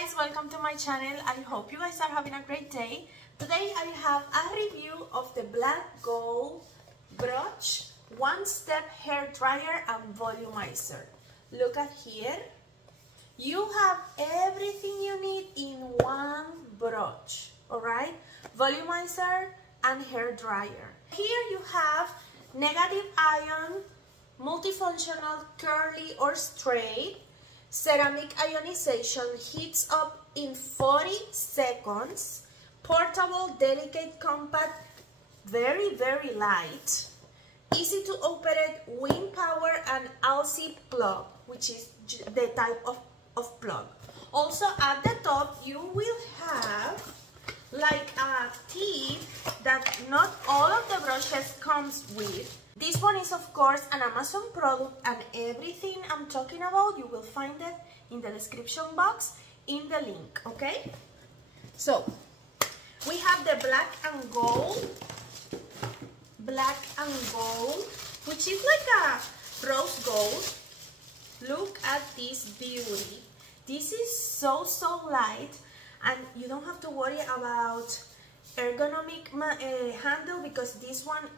guys, welcome to my channel. I hope you guys are having a great day. Today I have a review of the black gold brush, one-step hair dryer and volumizer. Look at here. You have everything you need in one brush, alright? Volumizer and hair dryer. Here you have negative ion, multifunctional, curly or straight. Ceramic ionization heats up in 40 seconds. Portable, delicate, compact, very light. Easy to operate, wind power and LC plug, which is the type of plug. Also at the top you will have like a tip that not all of the brushes comes with. This one is of course an Amazon product, and everything I'm talking about you will find it in the description box in the link, okay? So we have the black and gold, which is like a rose gold. Look at this beauty. This is so light, and you don't have to worry about ergonomic handle, because this one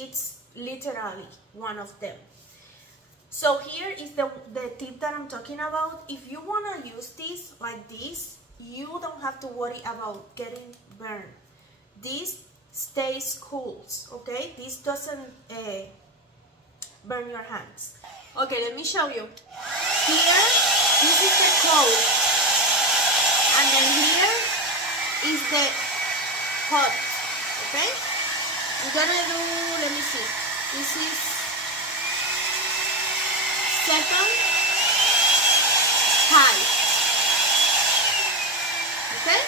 it's literally one of them. So here is the tip that I'm talking about. If you want to use this like this, you don't have to worry about getting burned. This stays cool, okay? This doesn't burn your hands. Okay, let me show you. Here, this is the coat, and then here is the hot, okay? I'm gonna do, let me see, this is second high, okay?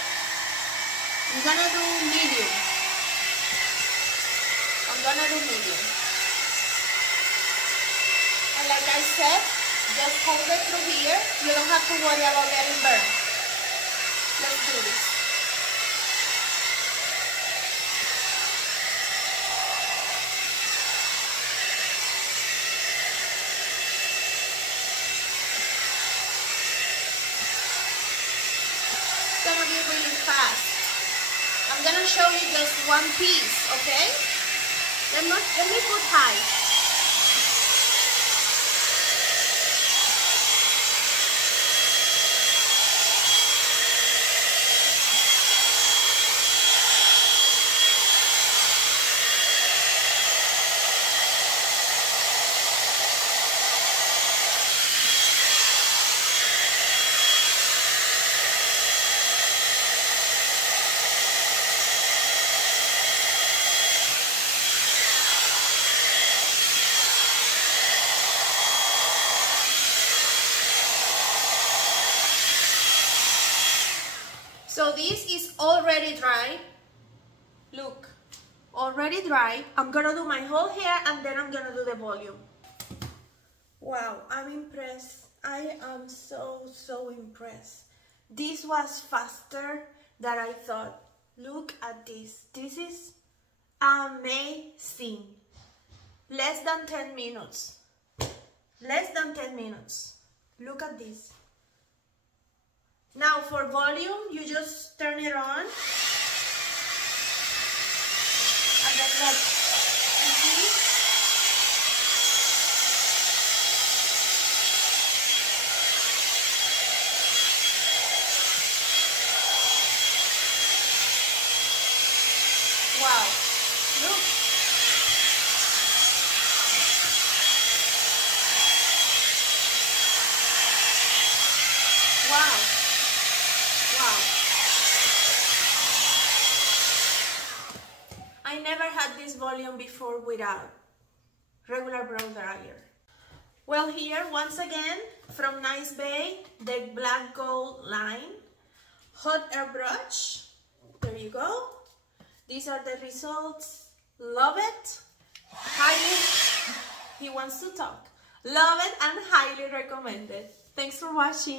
I'm gonna do medium. And like I said, just hold it through here. You don't have to worry about getting burned. Let's do this. It's gonna be really fast. I'm gonna show you just one piece, okay? Let me put high. So this is already dry. Look, already dry. I'm gonna do my whole hair and then I'm gonna do the volume. Wow, I'm impressed. I am so impressed. This was faster than I thought. Look at this. This is amazing. Less than 10 minutes. Less than 10 minutes. Look at this. Now for volume, you just turn it on, and then let, you see? Wow, look. Wow. I never had this volume before with a regular blow dryer. Well, here once again from NiceBay, the black gold line hot air brush. There you go. These are the results. Love it. Highly, he wants to talk. Love it and highly recommended. Thanks for watching.